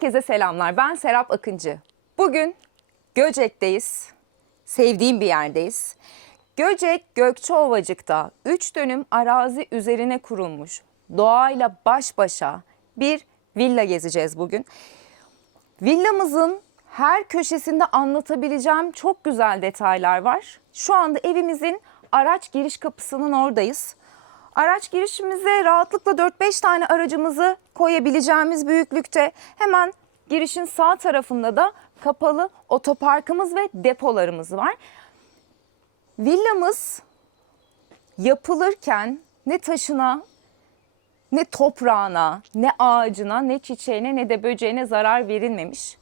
Herkese selamlar. Ben Serap Akıncı. Bugün Göcek'teyiz. Sevdiğim bir yerdeyiz. Göcek Gökçeovacık'ta 3 dönüm arazi üzerine kurulmuş doğayla baş başa bir villa gezeceğiz bugün. Villamızın her köşesinde anlatabileceğim çok güzel detaylar var. Şu anda evimizin araç giriş kapısının oradayız. Araç girişimize rahatlıkla 4-5 tane aracımızı koyabileceğimiz büyüklükte. Hemen girişin sağ tarafında da kapalı otoparkımız ve depolarımız var. Villamız yapılırken ne taşına, ne toprağına, ne ağacına, ne çiçeğine, ne de böceğine zarar verilmemiş.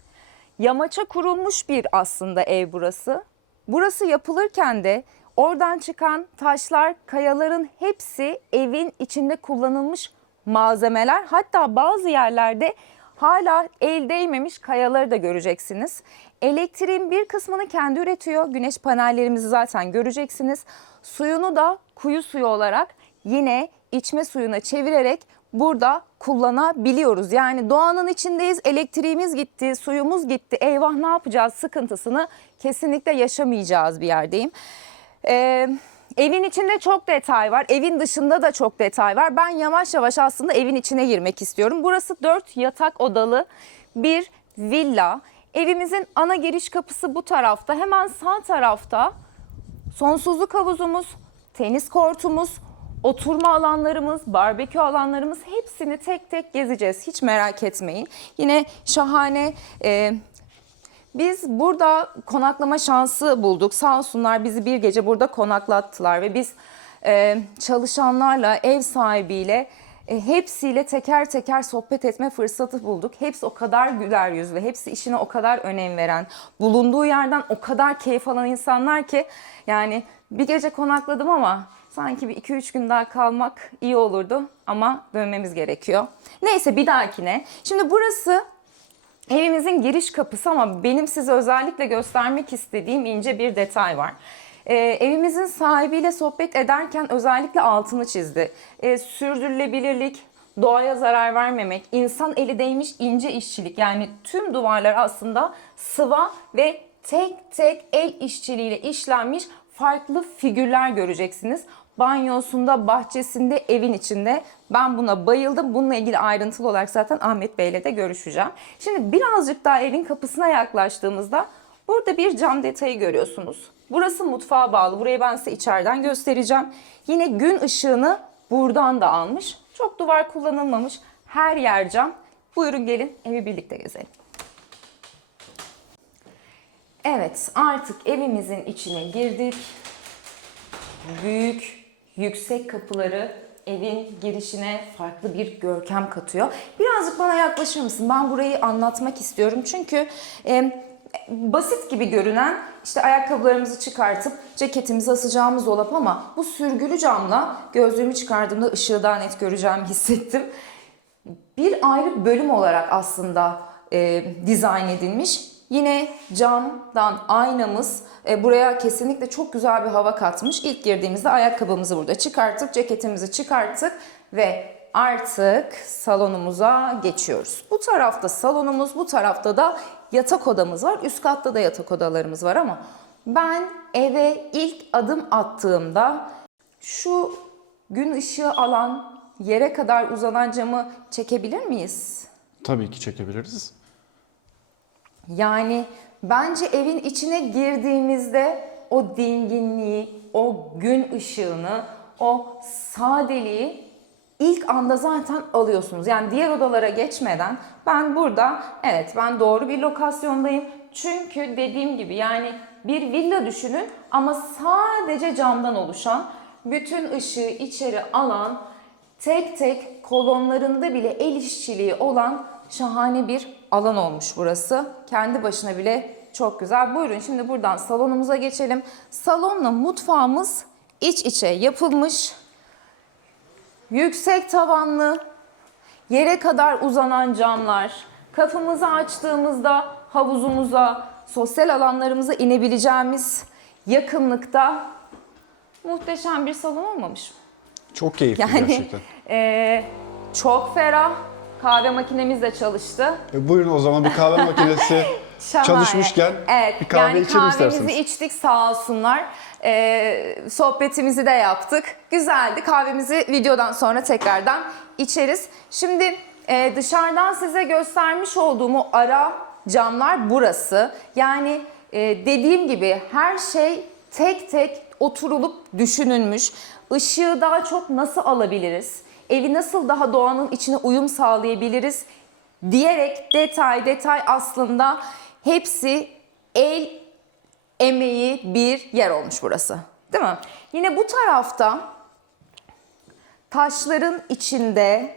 Yamaça kurulmuş bir aslında ev burası. Burası yapılırken de oradan çıkan taşlar, kayaların hepsi evin içinde kullanılmış malzemeler. Hatta bazı yerlerde hala el değmemiş kayaları da göreceksiniz. Elektriğin bir kısmını kendi üretiyor. Güneş panellerimizi zaten göreceksiniz. Suyunu da kuyu suyu olarak yine içme suyuna çevirerek burada kullanabiliyoruz. Yani doğanın içindeyiz, elektriğimiz gitti, suyumuz gitti, eyvah ne yapacağız sıkıntısını kesinlikle yaşamayacağız bir yerdeyim. Evin içinde çok detay var, evin dışında da çok detay var. Ben yavaş yavaş aslında evin içine girmek istiyorum. Burası 4 yatak odalı bir villa. Evimizin ana giriş kapısı bu tarafta. Hemen sağ tarafta sonsuzluk havuzumuz, tenis kortumuz, oturma alanlarımız, barbekü alanlarımız, hepsini tek tek gezeceğiz. Hiç merak etmeyin. Yine şahane. Biz burada konaklama şansı bulduk. Sağ olsunlar bizi bir gece burada konaklattılar ve biz çalışanlarla, ev sahibiyle hepsiyle teker teker sohbet etme fırsatı bulduk. Hepsi o kadar güler yüzlü, hepsi işine o kadar önem veren, bulunduğu yerden o kadar keyif alan insanlar ki yani bir gece konakladım ama sanki bir 2-3 gün daha kalmak iyi olurdu ama dönmemiz gerekiyor. Neyse bir dahakine. Şimdi burası evimizin giriş kapısı ama benim size özellikle göstermek istediğim ince bir detay var. Evimizin sahibiyle sohbet ederken özellikle altını çizdi. Sürdürülebilirlik, doğaya zarar vermemek, insan eli değmiş ince işçilik, yani tüm duvarlar aslında sıva ve tek tek el işçiliğiyle işlenmiş farklı figürler göreceksiniz. Banyosunda, bahçesinde, evin içinde. Ben buna bayıldım. Bununla ilgili ayrıntılı olarak zaten Ahmet Bey'le de görüşeceğim. Şimdi birazcık daha evin kapısına yaklaştığımızda burada bir cam detayı görüyorsunuz. Burası mutfağa bağlı. Burayı ben size içeriden göstereceğim. Yine gün ışığını buradan da almış. Çok duvar kullanılmamış. Her yer cam. Buyurun gelin evi birlikte gezelim. Evet, artık evimizin içine girdik. Büyük, yüksek kapıları evin girişine farklı bir görkem katıyor. Birazcık bana yaklaşır mısın? Ben burayı anlatmak istiyorum. Çünkü basit gibi görünen işte ayakkabılarımızı çıkartıp ceketimizi asacağımız dolap ama bu sürgülü camla gözlüğümü çıkardığımda ışığı daha net göreceğimi hissettim. Bir ayrı bölüm olarak aslında dizayn edilmiş. Yine camdan aynamız buraya kesinlikle çok güzel bir hava katmış. İlk girdiğimizde ayakkabımızı burada çıkarttık, ceketimizi çıkarttık ve artık salonumuza geçiyoruz. Bu tarafta salonumuz, bu tarafta da yatak odamız var. Üst katta da yatak odalarımız var ama ben eve ilk adım attığımda şu gün ışığı alan yere kadar uzanan camı çekebilir miyiz? Tabii ki çekebiliriz. Yani bence evin içine girdiğimizde o dinginliği, o gün ışığını, o sadeliği ilk anda zaten alıyorsunuz. Yani diğer odalara geçmeden ben burada, evet ben doğru bir lokasyondayım. Çünkü dediğim gibi yani bir villa düşünün ama sadece camdan oluşan, bütün ışığı içeri alan, tek tek kolonlarında bile el işçiliği olan şahane bir alan olmuş burası. Kendi başına bile çok güzel. Buyurun şimdi buradan salonumuza geçelim. Salonla mutfağımız iç içe yapılmış. Yüksek tavanlı, yere kadar uzanan camlar. Kapımızı açtığımızda havuzumuza, sosyal alanlarımıza inebileceğimiz yakınlıkta muhteşem bir salon olmamış mı? Çok keyifli Yani gerçekten. çok ferah, Kahve makinemiz de çalıştı. Buyurun o zaman bir kahve makinesi Şahane. çalışmışken Evet, bir kahve yani içelim kahvemizi isterseniz. içtik sağ olsunlar. Sohbetimizi de yaptık. Güzeldi. Kahvemizi videodan sonra tekrardan içeriz. Şimdi dışarıdan size göstermiş olduğum o ara camlar burası. Yani dediğim gibi her şey tek tek oturulup düşünülmüş. Işığı daha çok nasıl alabiliriz? Evi nasıl daha doğanın içine uyum sağlayabiliriz? Diyerek detay detay aslında hepsi el emeği bir yer olmuş burası. Değil mi? Yine bu tarafta taşların içinde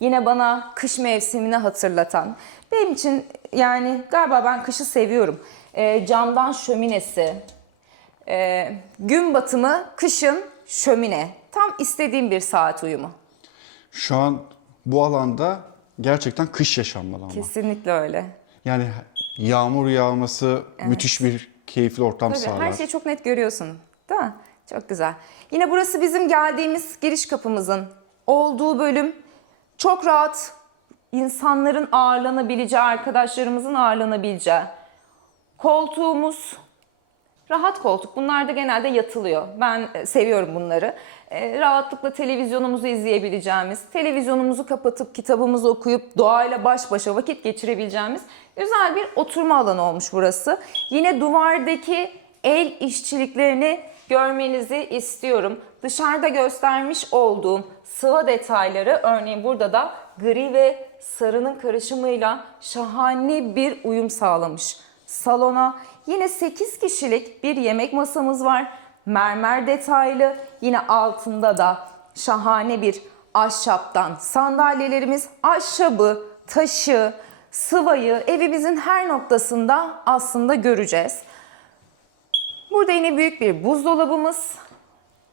yine bana kış mevsimini hatırlatan, benim için yani galiba ben kışı seviyorum. Camdan şöminesi, gün batımı, kışın şömine. Tam istediğim bir saat uyumu. Şu an bu alanda gerçekten kış yaşanmalı ama. Kesinlikle öyle. Yani yağmur yağması müthiş bir keyifli ortam Tabii sağlar. her şeyi çok net görüyorsun. Değil mi? Çok güzel. Yine burası bizim geldiğimiz giriş kapımızın olduğu bölüm. Çok rahat insanların ağırlanabileceği, arkadaşlarımızın ağırlanabileceği. Koltuğumuz rahat koltuk. Bunlar da genelde yatılıyor. Ben seviyorum bunları. Rahatlıkla televizyonumuzu izleyebileceğimiz, televizyonumuzu kapatıp kitabımızı okuyup doğayla baş başa vakit geçirebileceğimiz güzel bir oturma alanı olmuş burası. Yine duvardaki el işçiliklerini görmenizi istiyorum. Dışarıda göstermiş olduğum sıva detayları, örneğin burada da gri ve sarının karışımıyla şahane bir uyum sağlamış salona. Yine 8 kişilik bir yemek masamız var. Mermer detaylı. Yine altında da şahane bir ahşaptan sandalyelerimiz. Ahşabı, taşı, sıvayı evimizin her noktasında aslında göreceğiz. Burada yine büyük bir buzdolabımız.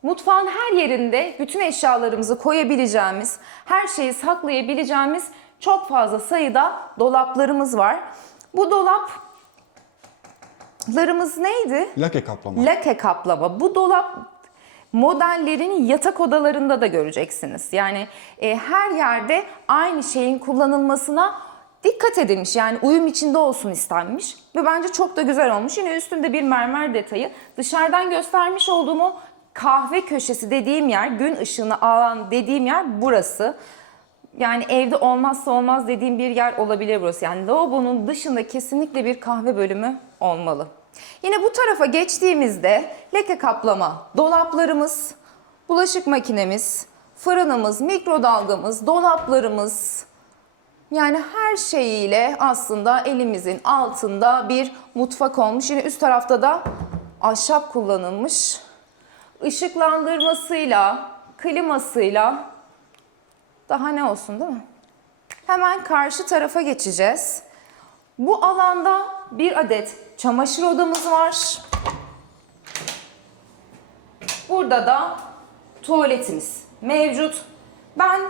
Mutfağın her yerinde bütün eşyalarımızı koyabileceğimiz, her şeyi saklayabileceğimiz çok fazla sayıda dolaplarımız var. Bu dolaplarımız neydi? Lake kaplama. Lake kaplama. Bu dolap modellerini yatak odalarında da göreceksiniz. Yani her yerde aynı şeyin kullanılmasına dikkat edilmiş. Yani uyum içinde olsun istenmiş. Ve bence çok da güzel olmuş. Yine üstünde bir mermer detayı. Dışarıdan göstermiş olduğum o kahve köşesi dediğim yer, gün ışığını alan dediğim yer burası. Yani evde olmazsa olmaz dediğim bir yer olabilir burası. Yani lavabonun dışında kesinlikle bir kahve bölümü olmalı. Yine bu tarafa geçtiğimizde leke kaplama dolaplarımız, bulaşık makinemiz, fırınımız, mikrodalgamız, dolaplarımız, yani her şeyiyle aslında elimizin altında bir mutfak olmuş. Yine üst tarafta da ahşap kullanılmış. Işıklandırmasıyla, klimasıyla daha ne olsun değil mi? Hemen karşı tarafa geçeceğiz. Bu alanda bir adet çamaşır odamız var. Burada da tuvaletimiz mevcut. Ben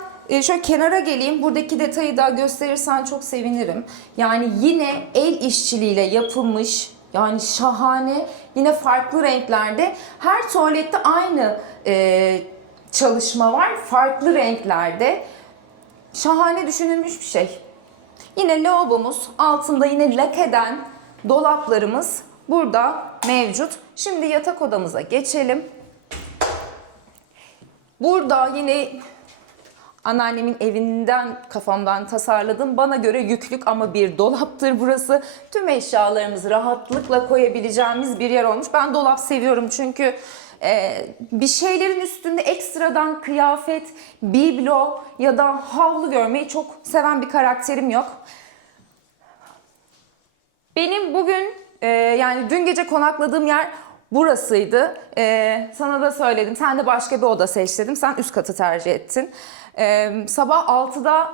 şöyle kenara geleyim. Buradaki detayı da gösterirsen çok sevinirim. Yani yine el işçiliğiyle yapılmış, yani şahane, yine farklı renklerde. Her tuvalette aynı çalışma var. Farklı renklerde. Şahane düşünülmüş bir şey. Yine lavabomuz, altında yine lakeden dolaplarımız burada mevcut. Şimdi yatak odamıza geçelim. Burada yine anneannemin evinden kafamdan tasarladım. Bana göre yüklük ama bir dolaptır burası. Tüm eşyalarımızı rahatlıkla koyabileceğimiz bir yer olmuş. Ben dolap seviyorum çünkü bir şeylerin üstünde ekstradan kıyafet, biblo ya da havlu görmeyi çok seven bir karakterim yok. Benim bugün yani dün gece konakladığım yer burasıydı. Sana da söyledim. Sen de başka bir oda seç dedim. Sen üst katı tercih ettin. Sabah 6'da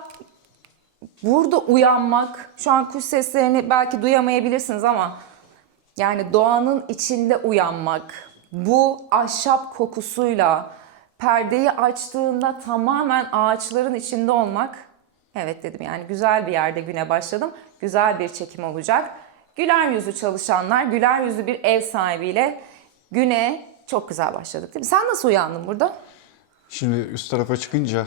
burada uyanmak, şu an kuş seslerini belki duyamayabilirsiniz ama yani doğanın içinde uyanmak, bu ahşap kokusuyla perdeyi açtığında tamamen ağaçların içinde olmak, evet dedim yani güzel bir yerde güne başladım. Güzel bir çekim olacak. Güler yüzlü çalışanlar, güler yüzlü bir ev sahibiyle güne çok güzel başladık değil mi? Sen nasıl uyandın burada? Şimdi üst tarafa çıkınca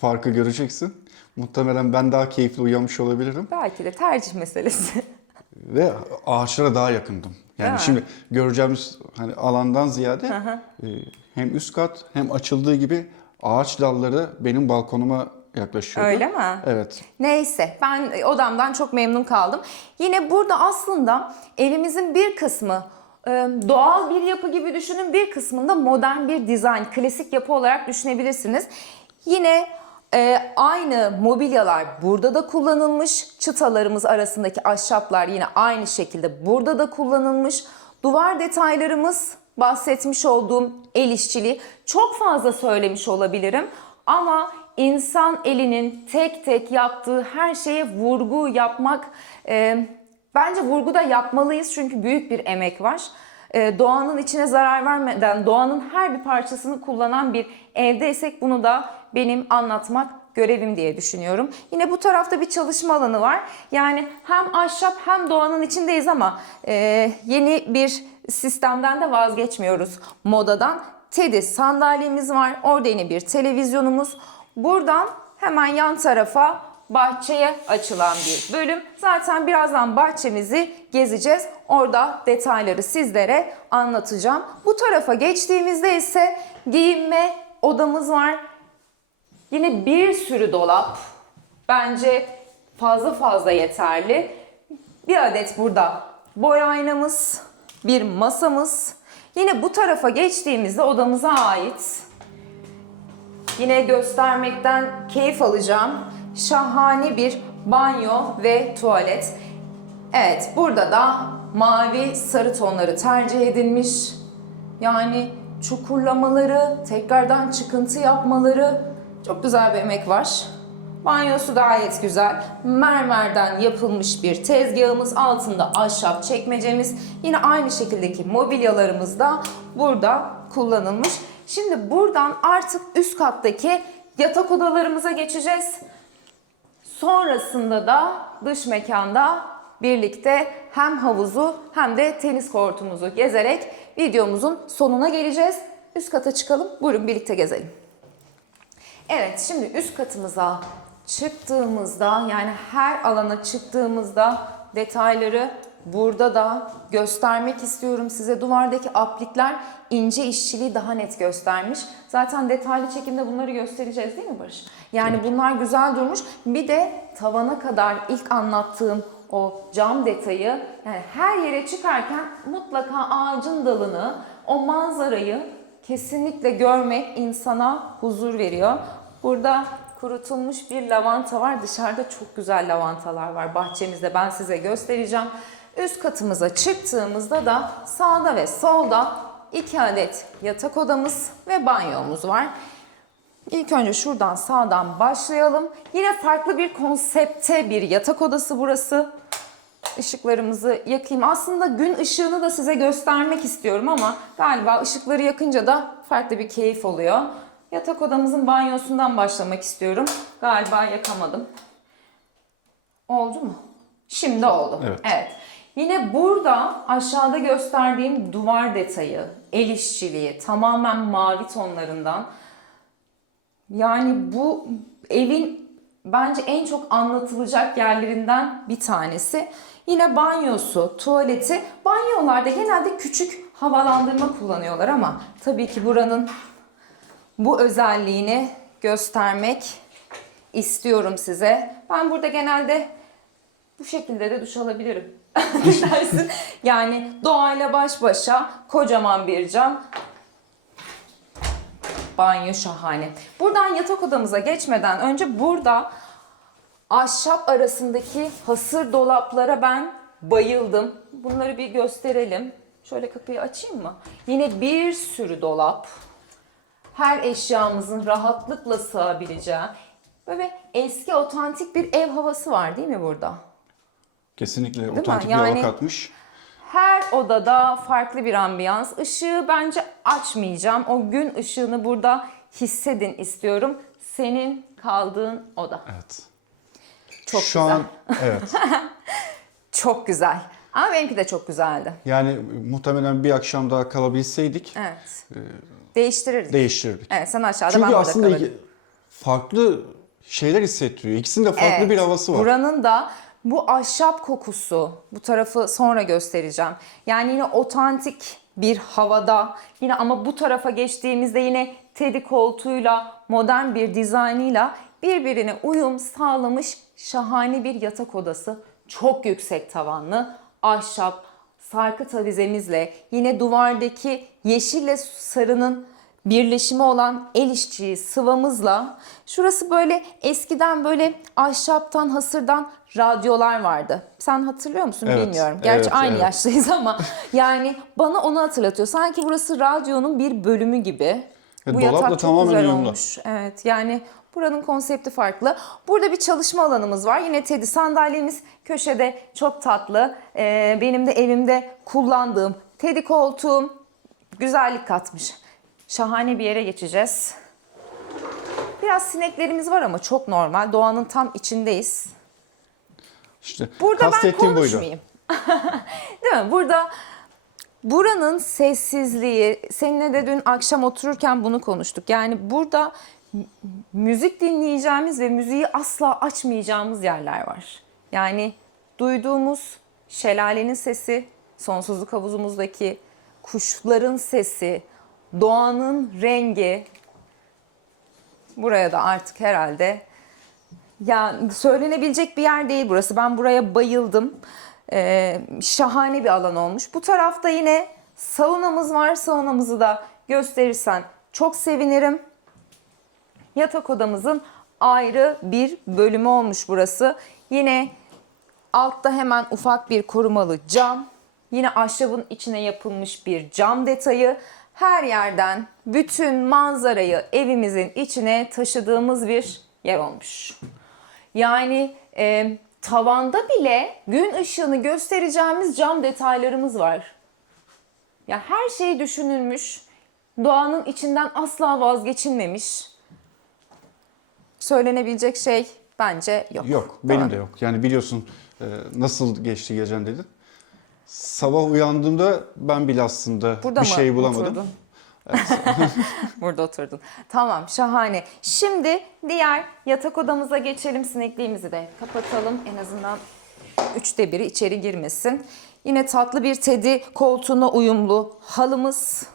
farkı göreceksin. Muhtemelen ben daha keyifli uyuyamış olabilirim. Belki de tercih meselesi. Ve ağaçlara daha yakındım. Yani Değil mi? şimdi göreceğimiz hani alandan ziyade hem üst kat hem açıldığı gibi ağaç dalları benim balkonuma yaklaşıyordu. Öyle mi? Evet. Neyse, ben odamdan çok memnun kaldım. Yine burada aslında evimizin bir kısmı doğal bir yapı gibi düşünün, bir kısmında modern bir dizayn, klasik yapı olarak düşünebilirsiniz. Yine aynı mobilyalar burada da kullanılmış, çıtalarımız arasındaki ahşaplar yine aynı şekilde burada da kullanılmış. Duvar detaylarımız, bahsetmiş olduğum el işçiliği, çok fazla söylemiş olabilirim ama insan elinin tek tek yaptığı her şeye vurgu yapmak, bence vurgu da yapmalıyız çünkü büyük bir emek var. Doğanın içine zarar vermeden, doğanın her bir parçasını kullanan bir evdeysek bunu da benim anlatmak görevim diye düşünüyorum. Yine bu tarafta bir çalışma alanı var. Yani hem ahşap hem doğanın içindeyiz ama yeni bir sistemden de vazgeçmiyoruz, modadan. Teddy sandalyemiz var. Orada yine bir televizyonumuz. Buradan hemen yan tarafa bahçeye açılan bir bölüm. Zaten birazdan bahçemizi gezeceğiz. Orada detayları sizlere anlatacağım. Bu tarafa geçtiğimizde ise giyinme odamız var. Yine bir sürü dolap. Bence fazla yeterli. Bir adet burada boy aynamız, bir masamız. Yine bu tarafa geçtiğimizde odamıza ait, yine göstermekten keyif alacağım, şahane bir banyo ve tuvalet. Evet, burada da mavi sarı tonları tercih edilmiş. Yani çukurlamaları, tekrardan çıkıntı yapmaları, çok güzel bir emek var. Banyosu gayet güzel. Mermerden yapılmış bir tezgahımız, altında ahşap çekmecemiz. Yine aynı şekildeki mobilyalarımız da burada kullanılmış. Şimdi buradan artık üst kattaki yatak odalarımıza geçeceğiz. Sonrasında da dış mekanda birlikte hem havuzu hem de tenis kortumuzu gezerek videomuzun sonuna geleceğiz. Üst kata çıkalım. Buyurun birlikte gezelim. Evet, şimdi üst katımıza çıktığımızda, yani her alana çıktığımızda detayları burada da göstermek istiyorum size. Duvardaki aplikler ince işçiliği daha net göstermiş. Zaten detaylı çekimde bunları göstereceğiz değil mi Barış? Yani bunlar güzel durmuş. Bir de tavana kadar ilk anlattığım o cam detayı, yani her yere çıkarken mutlaka ağacın dalını, o manzarayı kesinlikle görmek insana huzur veriyor. Burada kurutulmuş bir lavanta var. Dışarıda çok güzel lavantalar var bahçemizde. Ben size göstereceğim. Üst katımıza çıktığımızda da sağda ve solda 2 adet yatak odamız ve banyomuz var. İlk önce şuradan sağdan başlayalım. Yine farklı bir konsepte bir yatak odası burası. Işıklarımızı yakayım. Aslında gün ışığını da size göstermek istiyorum ama galiba ışıkları yakınca da farklı bir keyif oluyor. Yatak odamızın banyosundan başlamak istiyorum. Galiba yakamadım. Oldu mu? Şimdi oldu. Evet. Yine burada aşağıda gösterdiğim duvar detayı, el işçiliği tamamen mavi tonlarından. Yani bu evin bence en çok anlatılacak yerlerinden bir tanesi. Yine banyosu, tuvaleti. Banyolarda genelde küçük havalandırma kullanıyorlar ama tabii ki buranın bu özelliğini göstermek istiyorum size. Ben burada genelde bu şekilde de duş alabilirim. Ne dersin? Yani doğayla baş başa kocaman bir cam. Banyo şahane. Buradan yatak odamıza geçmeden önce burada ahşap arasındaki hasır dolaplara ben bayıldım. Bunları bir gösterelim. Şöyle kapıyı açayım mı? Yine bir sürü dolap. Her eşyamızın rahatlıkla sığabileceği, böyle eski otantik bir ev havası var değil mi burada? Kesinlikle mi? otantik bir Yani hava katmış. Her odada farklı bir ambiyans. Işığı bence açmayacağım. O gün ışığını burada hissedin istiyorum. Senin kaldığın oda. Evet. Çok Şu güzel. an evet. Çok güzel. Ama benimki de çok güzeldi. Yani muhtemelen bir akşam daha kalabilseydik Evet. Değiştirirdik. değiştirirdik. Evet, sen aşağıda, Çünkü ben burada aslında kalırım. farklı şeyler hissettiriyor. İkisinin de farklı Evet, bir havası var. buranın da bu ahşap kokusu, bu tarafı sonra göstereceğim. Yani yine otantik bir havada, yine ama bu tarafa geçtiğimizde yine tedi koltuğuyla, modern bir dizaynıyla birbirine uyum sağlamış şahane bir yatak odası. Çok yüksek tavanlı, ahşap, sarkıt avizemizle, yine duvardaki yeşille sarının birleşimi olan el işçiliği sıvamızla, şurası böyle eskiden böyle ahşaptan, hasırdan radyolar vardı. Sen hatırlıyor musun Evet, bilmiyorum. Gerçi evet, aynı evet. yaştayız ama yani bana onu hatırlatıyor. Sanki burası radyonun bir bölümü gibi. Bu Dolapla yatak çok tamamen güzel uyumlu. olmuş. Evet, yani buranın konsepti farklı. Burada bir çalışma alanımız var. Yine tedi sandalyemiz köşede, çok tatlı. Benim de evimde kullandığım tedi koltuğum güzellik katmış. Şahane bir yere geçeceğiz. Biraz sineklerimiz var ama çok normal. Doğanın tam içindeyiz. İşte Burada ben kastettiğim buydu. konuşmayayım. Değil mi? Burada buranın sessizliği, seninle de dün akşam otururken bunu konuştuk. Yani burada müzik dinleyeceğimiz ve müziği asla açmayacağımız yerler var. Yani duyduğumuz şelalenin sesi, sonsuzluk havuzumuzdaki kuşların sesi, doğanın rengi. Buraya da artık herhalde yani söylenebilecek bir yer değil burası. Ben buraya bayıldım. Şahane bir alan olmuş. Bu tarafta yine saunamız var. Saunamızı da gösterirsen çok sevinirim. Yatak odamızın ayrı bir bölümü olmuş burası. Yine altta hemen ufak bir korumalı cam. Yine ahşabın içine yapılmış bir cam detayı. Her yerden bütün manzarayı evimizin içine taşıdığımız bir yer olmuş. Yani tavanda bile gün ışığını göstereceğimiz cam detaylarımız var. Ya her şey düşünülmüş. Doğanın içinden asla vazgeçilmemiş. Söylenebilecek şey bence yok. Yok, benim Tamam. de yok. Yani biliyorsun nasıl geçti gecen dedin. Sabah uyandığımda ben bile aslında Burada bir mı şey bulamadım. oturdun? Burada oturdun. Tamam, şahane. Şimdi diğer yatak odamıza geçelim. Sinekliğimizi de kapatalım. En azından 1/3 içeri girmesin. Yine tatlı bir tedi koltuğuna uyumlu halımız.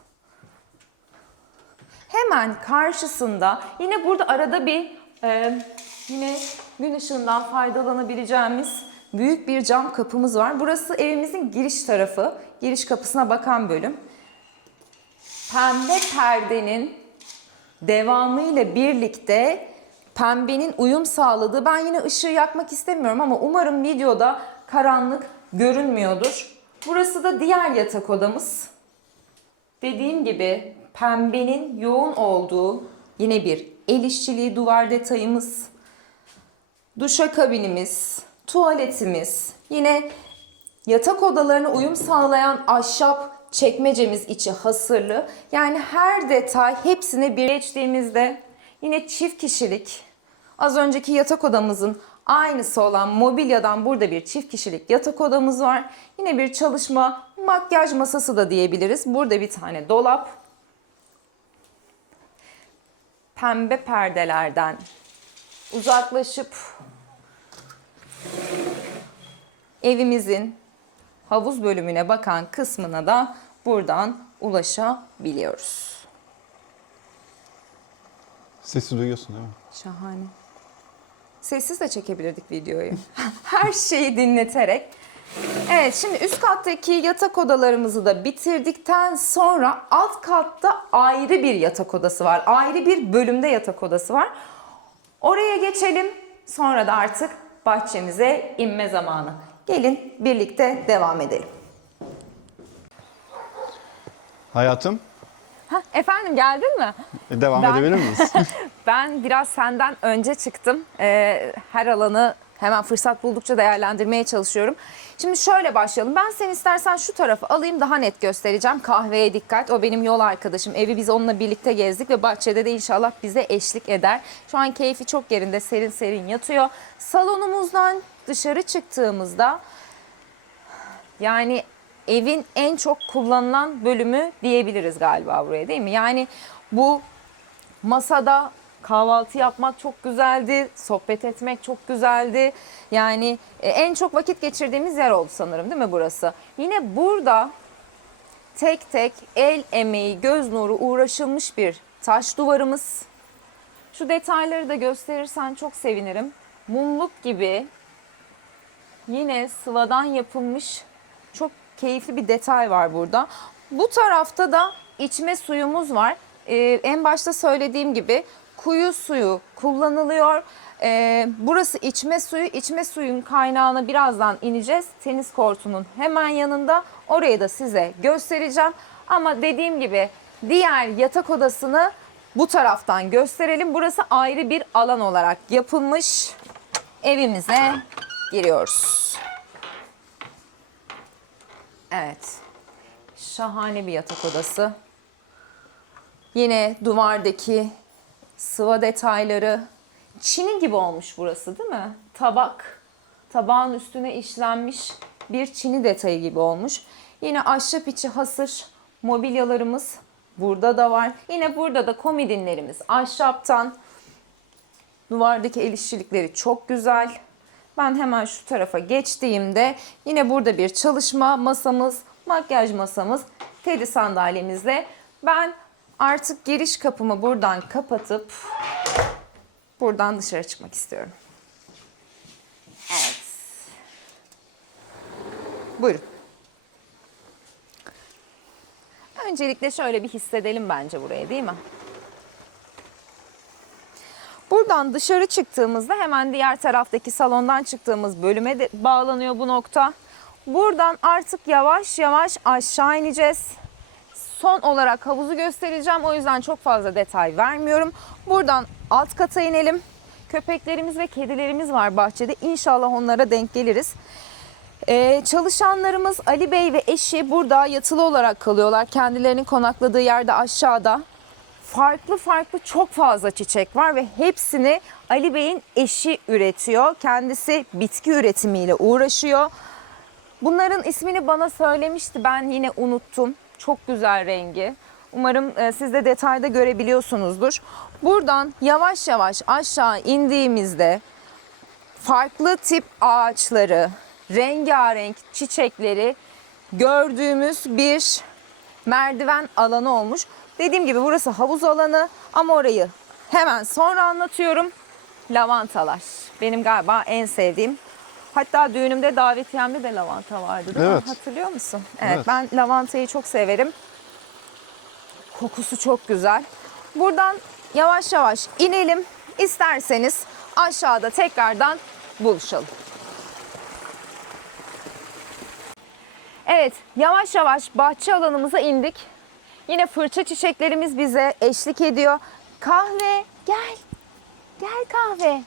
Hemen karşısında yine burada arada bir yine gün ışığından faydalanabileceğimiz büyük bir cam kapımız var. Burası evimizin giriş tarafı. Giriş kapısına bakan bölüm. Pembe perdenin devamıyla birlikte pembenin uyum sağladığı, ben yine ışığı yakmak istemiyorum ama umarım videoda karanlık görünmüyordur. Burası da diğer yatak odamız. Dediğim gibi pembenin yoğun olduğu yine bir el işçiliği duvar detayımız, duşakabinimiz, tuvaletimiz, yine yatak odalarına uyum sağlayan ahşap çekmecemiz içi hasırlı. Yani her detay hepsini bir geçtiğimizde yine çift kişilik. Az önceki yatak odamızın aynısı olan mobilyadan burada bir çift kişilik yatak odamız var. Yine bir çalışma makyaj masası da diyebiliriz. Burada bir tane dolap. Pembe perdelerden uzaklaşıp evimizin havuz bölümüne bakan kısmına da buradan ulaşabiliyoruz. Sesi duyuyorsun değil mi? Şahane. Sessiz de çekebilirdik videoyu. Her şeyi dinleterek. Evet, şimdi üst kattaki yatak odalarımızı da bitirdikten sonra alt katta ayrı bir yatak odası var. Ayrı bir bölümde yatak odası var. Oraya geçelim. Sonra da artık bahçemize inme zamanı. Gelin birlikte devam edelim. Hayatım, Efendim, geldin mi? devam Ben- edebilir miyiz? Ben biraz senden önce çıktım. Her alanı hemen fırsat buldukça değerlendirmeye çalışıyorum. Şimdi şöyle başlayalım. Ben seni istersen şu tarafa alayım, daha net göstereceğim. Kahveye dikkat. O benim yol arkadaşım. Evi biz onunla birlikte gezdik ve bahçede de inşallah bize eşlik eder. Şu an keyfi çok yerinde, serin serin yatıyor. Salonumuzdan dışarı çıktığımızda yani evin en çok kullanılan bölümü diyebiliriz galiba buraya, değil mi? Yani bu masada Kahvaltı yapmak çok güzeldi, sohbet etmek çok güzeldi. Yani en çok vakit geçirdiğimiz yer oldu sanırım, değil mi burası? Yine burada tek tek el emeği, göz nuru uğraşılmış bir taş duvarımız. Şu detayları da gösterirsen çok sevinirim. Mumluk gibi yine sıvadan yapılmış çok keyifli bir detay var burada. Bu tarafta da içme suyumuz var. En başta söylediğim gibi kuyu suyu kullanılıyor. Burası içme suyu. İçme suyun kaynağına birazdan ineceğiz. Tenis kortunun hemen yanında. Orayı da size göstereceğim. Ama dediğim gibi diğer yatak odasını bu taraftan gösterelim. Burası ayrı bir alan olarak yapılmış. Evimize giriyoruz. Evet. Şahane bir yatak odası. Yine duvardaki sıva detayları. Çini gibi olmuş burası, değil mi? Tabağın üstüne işlenmiş bir çini detayı gibi olmuş. Yine ahşap içi hasır mobilyalarımız burada da var. Yine burada da komodinlerimiz ahşaptan. Duvardaki el işçilikleri çok güzel. Ben hemen şu tarafa geçtiğimde yine burada bir çalışma masamız, makyaj masamız, teddy sandalyemizle ben artık giriş kapımı buradan kapatıp buradan dışarı çıkmak istiyorum. Evet. Buyurun. Öncelikle şöyle bir hissedelim bence burayı, değil mi? Buradan dışarı çıktığımızda hemen diğer taraftaki salondan çıktığımız bölüme de bağlanıyor bu nokta. Buradan artık yavaş yavaş aşağı ineceğiz. Son olarak havuzu göstereceğim. O yüzden çok fazla detay vermiyorum. Buradan alt kata inelim. Köpeklerimiz ve kedilerimiz var bahçede. İnşallah onlara denk geliriz. Çalışanlarımız Ali Bey ve eşi burada yatılı olarak kalıyorlar. Kendilerinin konakladığı yerde aşağıda. Farklı farklı çok fazla çiçek var ve hepsini Ali Bey'in eşi üretiyor. Kendisi bitki üretimiyle uğraşıyor. Bunların ismini bana söylemişti. Ben yine unuttum. Çok güzel rengi. Umarım siz de detayda görebiliyorsunuzdur. Buradan yavaş yavaş aşağı indiğimizde farklı tip ağaçları, rengarenk çiçekleri gördüğümüz bir merdiven alanı olmuş. Dediğim gibi burası havuz alanı ama orayı hemen sonra anlatıyorum. Lavantalar. Benim galiba en sevdiğim. Hatta düğünümde davetiyemde de lavanta vardı, değil mi? Hatırlıyor musun? Evet, ben lavantayı çok severim. Kokusu çok güzel. Buradan yavaş yavaş inelim. İsterseniz aşağıda tekrardan buluşalım. Evet, yavaş yavaş bahçe alanımıza indik. Yine fırça çiçeklerimiz bize eşlik ediyor. Kahve, gel. Gel kahve.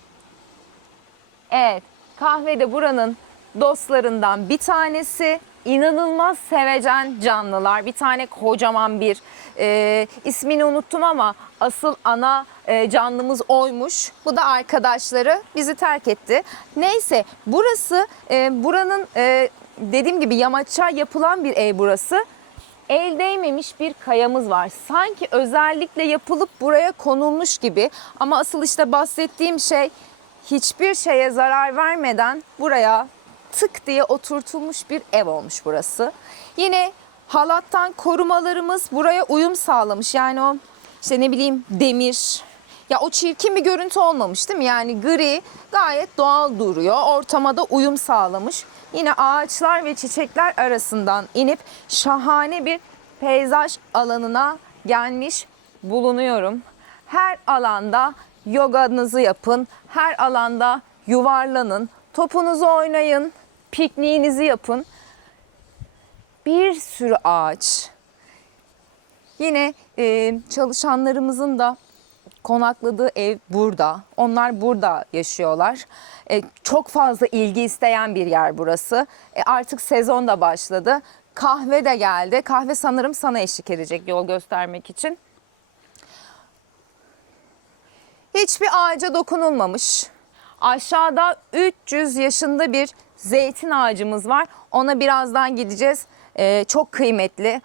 Evet, kahve de buranın dostlarından bir tanesi. İnanılmaz sevecen canlılar. Bir tane kocaman bir ismini unuttum ama asıl ana canlımız oymuş. Bu da arkadaşları bizi terk etti. Neyse burası buranın dediğim gibi yamaça yapılan bir ev burası. El değmemiş bir kayamız var. Sanki özellikle yapılıp buraya konulmuş gibi. Ama asıl işte bahsettiğim şey hiçbir şeye zarar vermeden buraya tık diye oturtulmuş bir ev olmuş burası. Yine halattan korumalarımız buraya uyum sağlamış. Yani o işte ne bileyim demir. Ya o çirkin bir görüntü olmamış, değil mi? Yani gri gayet doğal duruyor. Ortama da uyum sağlamış. Yine ağaçlar ve çiçekler arasından inip şahane bir peyzaj alanına gelmiş bulunuyorum. Her alanda yoganızı yapın. Her alanda yuvarlanın. Topunuzu oynayın. Pikniğinizi yapın. Bir sürü ağaç. Yine çalışanlarımızın da konakladığı ev burada. Onlar burada yaşıyorlar. Çok fazla ilgi isteyen bir yer burası. Artık sezon da başladı. Kahve de geldi. Kahve sanırım sana eşlik edecek yol göstermek için. Hiçbir ağaca dokunulmamış. Aşağıda 300 yaşında bir zeytin ağacımız var. Ona birazdan gideceğiz. Çok kıymetli.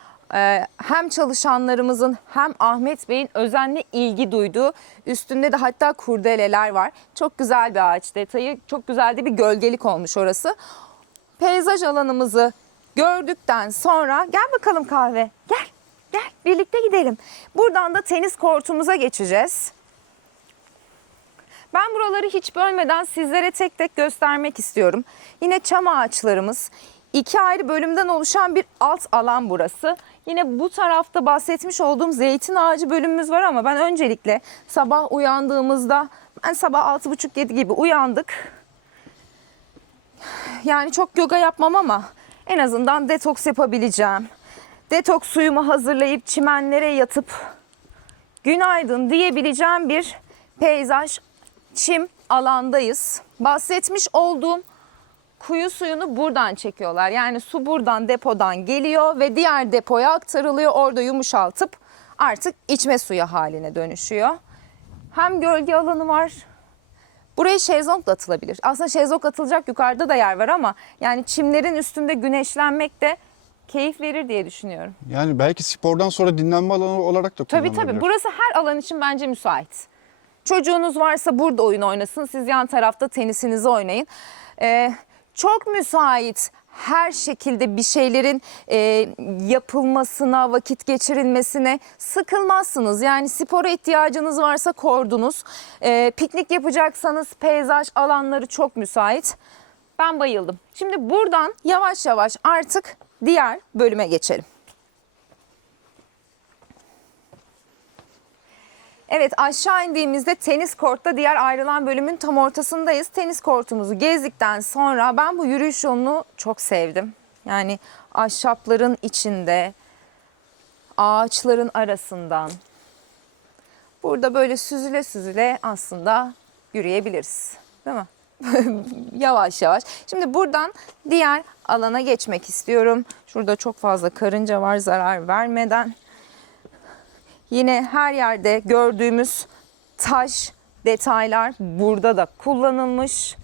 hem çalışanlarımızın hem Ahmet Bey'in özenle ilgi duyduğu, üstünde de hatta kurdeleler var. Çok güzel bir ağaç detayı, çok güzel de bir gölgelik olmuş orası. Peyzaj alanımızı gördükten sonra gel bakalım kahve, gel birlikte gidelim. Buradan da tenis kortumuza geçeceğiz. Ben buraları hiç bölmeden sizlere tek tek göstermek istiyorum. Yine çam ağaçlarımız, 2 ayrı bölümden oluşan bir alt alan burası. Yine bu tarafta bahsetmiş olduğum zeytin ağacı bölümümüz var ama ben öncelikle sabah uyandığımızda, ben sabah 6.30-7 gibi uyandık. Yani çok yoga yapmam ama en azından detoks yapabileceğim. Detoks suyumu hazırlayıp çimenlere yatıp günaydın diyebileceğim bir peyzaj, çim alandayız. Bahsetmiş olduğum kuyu suyunu buradan çekiyorlar. Yani su buradan, depodan geliyor ve diğer depoya aktarılıyor. Orada yumuşaltıp artık içme suyu haline dönüşüyor. Hem gölge alanı var. Buraya şezlong da atılabilir. Aslında şezlong atılacak yukarıda da yer var ama yani çimlerin üstünde güneşlenmek de keyif verir diye düşünüyorum. Yani belki spordan sonra dinlenme alanı olarak da Tabii kullanılabilir. tabii. Burası her alan için bence müsait. Çocuğunuz varsa burada oyun oynasın. Siz yan tarafta tenisinizi oynayın. Çok müsait her şekilde bir şeylerin yapılmasına, vakit geçirilmesine sıkılmazsınız. Yani spora ihtiyacınız varsa kordunuz. Piknik yapacaksanız peyzaj alanları çok müsait. Ben bayıldım. Şimdi buradan yavaş yavaş artık diğer bölüme geçelim. Evet, aşağı indiğimizde tenis kortta diğer ayrılan bölümün tam ortasındayız. Tenis kortumuzu gezdikten sonra ben bu yürüyüş yolunu çok sevdim. Yani ahşapların içinde, ağaçların arasından burada böyle süzüle süzüle aslında yürüyebiliriz. Değil mi? Yavaş yavaş. Şimdi buradan diğer alana geçmek istiyorum. Şurada çok fazla karınca var, zarar vermeden. Yine her yerde gördüğümüz taş detaylar burada da kullanılmış.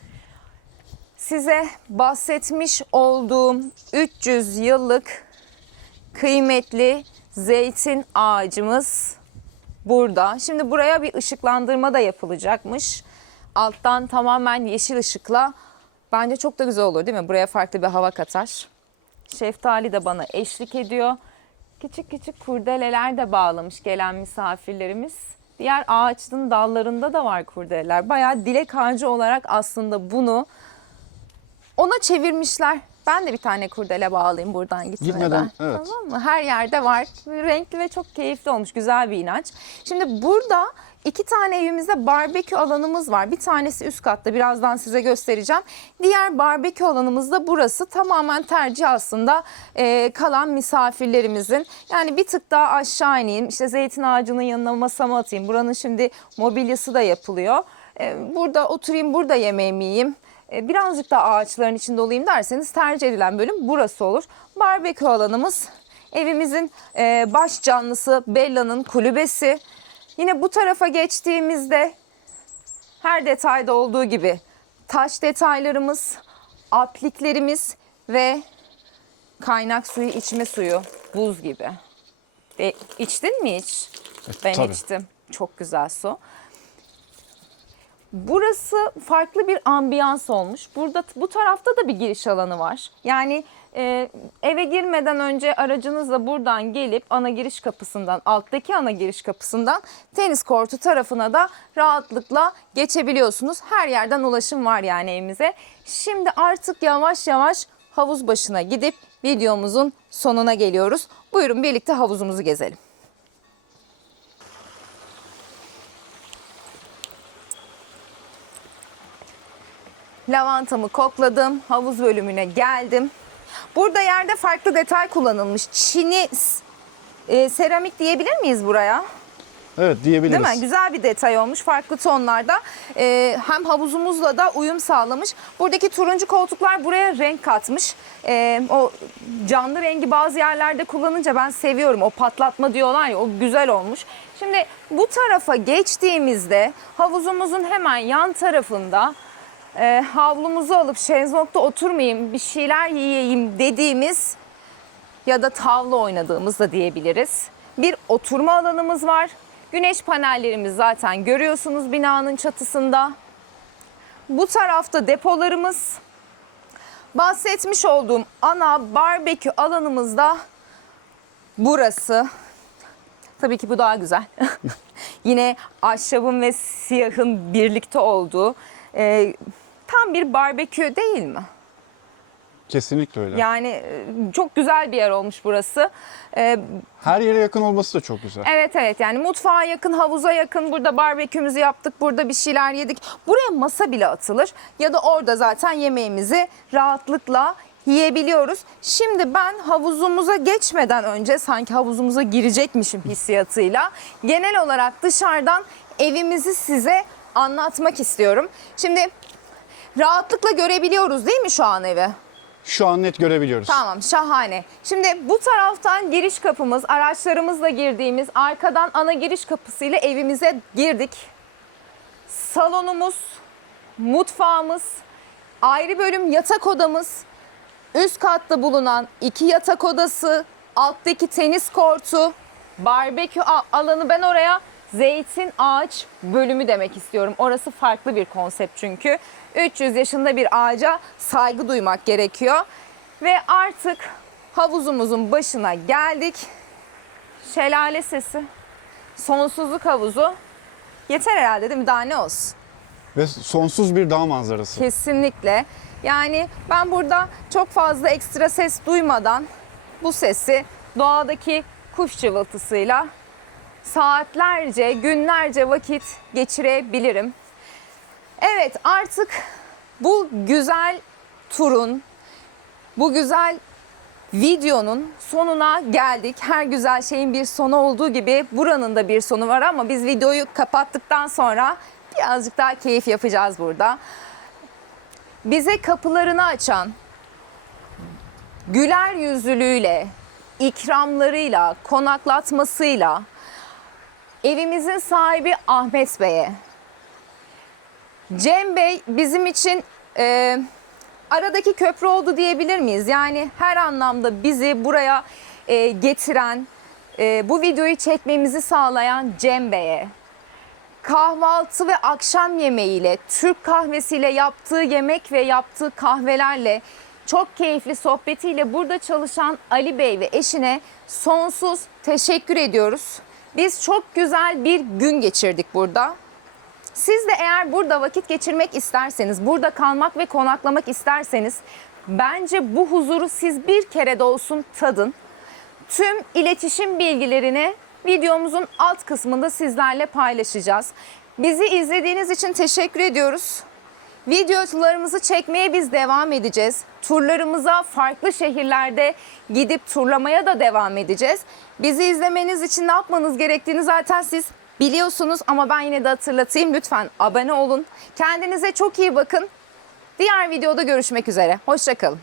Size bahsetmiş olduğum 300 yıllık kıymetli zeytin ağacımız burada. Şimdi buraya bir ışıklandırma da yapılacakmış. Alttan tamamen yeşil ışıkla. Bence çok da güzel olur değil mi? Buraya farklı bir hava katar. Şeftali de bana eşlik ediyor. Küçük küçük kurdeleler de bağlamış gelen misafirlerimiz. Diğer ağaçın dallarında da var kurdeleler. Bayağı dilek ağacı olarak aslında bunu ona çevirmişler. Ben de bir tane kurdele bağlayayım buradan gitmeden. Evet. Tamam mı? Her yerde var. Renkli ve çok keyifli olmuş. Güzel bir inanç. Şimdi burada 2 tane evimizde barbekü alanımız var. Bir tanesi üst katta. Birazdan size göstereceğim. Diğer barbekü alanımız da burası. Tamamen tercih aslında kalan misafirlerimizin. Yani bir tık daha aşağı ineyim. İşte zeytin ağacının yanına masamı atayım. Buranın şimdi mobilyası da yapılıyor. Burada oturayım, burada yemeğimi yiyeyim. Birazcık da ağaçların içinde olayım derseniz tercih edilen bölüm burası olur. Barbekü alanımız, evimizin baş canlısı Bella'nın kulübesi. Yine bu tarafa geçtiğimizde her detayda olduğu gibi taş detaylarımız, apliklerimiz ve kaynak suyu, içme suyu buz gibi. İçtin mi hiç? Ben tabii. içtim. Çok güzel su. Burası farklı bir ambiyans olmuş. Burada bu tarafta da bir giriş alanı var. Yani eve girmeden önce aracınızla buradan gelip ana giriş kapısından, alttaki ana giriş kapısından tenis kortu tarafına da rahatlıkla geçebiliyorsunuz. Her yerden ulaşım var yani evimize. Şimdi artık yavaş yavaş havuz başına gidip videomuzun sonuna geliyoruz. Buyurun birlikte havuzumuzu gezelim. Lavantamı kokladım, havuz bölümüne geldim. Burada yerde farklı detay kullanılmış. Çini seramik diyebilir miyiz buraya? Evet, diyebiliriz. Değil mi? Güzel bir detay olmuş. Farklı tonlarda. Hem havuzumuzla da uyum sağlamış. Buradaki turuncu koltuklar buraya renk katmış. O canlı rengi bazı yerlerde kullanınca ben seviyorum. O patlatma diyorlar ya, o güzel olmuş. Şimdi bu tarafa geçtiğimizde havuzumuzun hemen yan tarafında havlumuzu alıp şezlongda oturmayayım, bir şeyler yiyeyim dediğimiz ya da tavla oynadığımız da diyebiliriz. Bir oturma alanımız var. Güneş panellerimiz zaten görüyorsunuz binanın çatısında. Bu tarafta depolarımız. Bahsetmiş olduğum ana barbekü alanımız da burası. Tabii ki bu daha güzel. Yine ahşabın ve siyahın birlikte olduğu tam bir barbekü değil mi? Kesinlikle öyle. Yani çok güzel bir yer olmuş burası. Her yere yakın olması da çok güzel. Evet yani mutfağa yakın, havuza yakın. Burada barbekümüzü yaptık, burada bir şeyler yedik. Buraya masa bile atılır ya da orada zaten yemeğimizi rahatlıkla yiyebiliyoruz. Şimdi ben havuzumuza geçmeden önce sanki havuzumuza girecekmişim hissiyatıyla genel olarak dışarıdan evimizi size anlatmak istiyorum. Şimdi rahatlıkla görebiliyoruz değil mi şu an evi? Şu an net görebiliyoruz. Tamam, şahane. Şimdi bu taraftan giriş kapımız, araçlarımızla girdiğimiz arkadan ana giriş kapısıyla evimize girdik. Salonumuz, mutfağımız, ayrı bölüm yatak odamız, üst katta bulunan 2 yatak odası, alttaki tenis kortu, barbekü alanı, ben oraya zeytin ağaç bölümü demek istiyorum. Orası farklı bir konsept çünkü. 300 yaşında bir ağaca saygı duymak gerekiyor. Ve artık havuzumuzun başına geldik. Şelale sesi, sonsuzluk havuzu. Yeter herhalde değil mi? Daha ne olsun? Ve sonsuz bir dağ manzarası. Kesinlikle. Yani ben burada çok fazla ekstra ses duymadan bu sesi doğadaki kuş cıvıltısıyla saatlerce, günlerce vakit geçirebilirim. Evet, artık bu güzel turun, bu güzel videonun sonuna geldik. Her güzel şeyin bir sonu olduğu gibi buranın da bir sonu var ama biz videoyu kapattıktan sonra birazcık daha keyif yapacağız burada. Bize kapılarını açan, güler yüzlülüğüyle, ikramlarıyla, konaklatmasıyla evimizin sahibi Ahmet Bey'e, Cem Bey bizim için aradaki köprü oldu diyebilir miyiz? Yani her anlamda bizi buraya getiren, bu videoyu çekmemizi sağlayan Cem Bey'e, kahvaltı ve akşam yemeğiyle, Türk kahvesiyle yaptığı yemek ve yaptığı kahvelerle, çok keyifli sohbetiyle burada çalışan Ali Bey ve eşine sonsuz teşekkür ediyoruz. Biz çok güzel bir gün geçirdik burada. Siz de eğer burada vakit geçirmek isterseniz, burada kalmak ve konaklamak isterseniz bence bu huzuru siz bir kere de olsun tadın. Tüm iletişim bilgilerini videomuzun alt kısmında sizlerle paylaşacağız. Bizi izlediğiniz için teşekkür ediyoruz. Videolarımızı çekmeye biz devam edeceğiz. Turlarımıza farklı şehirlerde gidip turlamaya da devam edeceğiz. Bizi izlemeniz için ne yapmanız gerektiğini zaten siz biliyorsunuz ama ben yine de hatırlatayım. Lütfen abone olun. Kendinize çok iyi bakın. Diğer videoda görüşmek üzere. Hoşça kalın.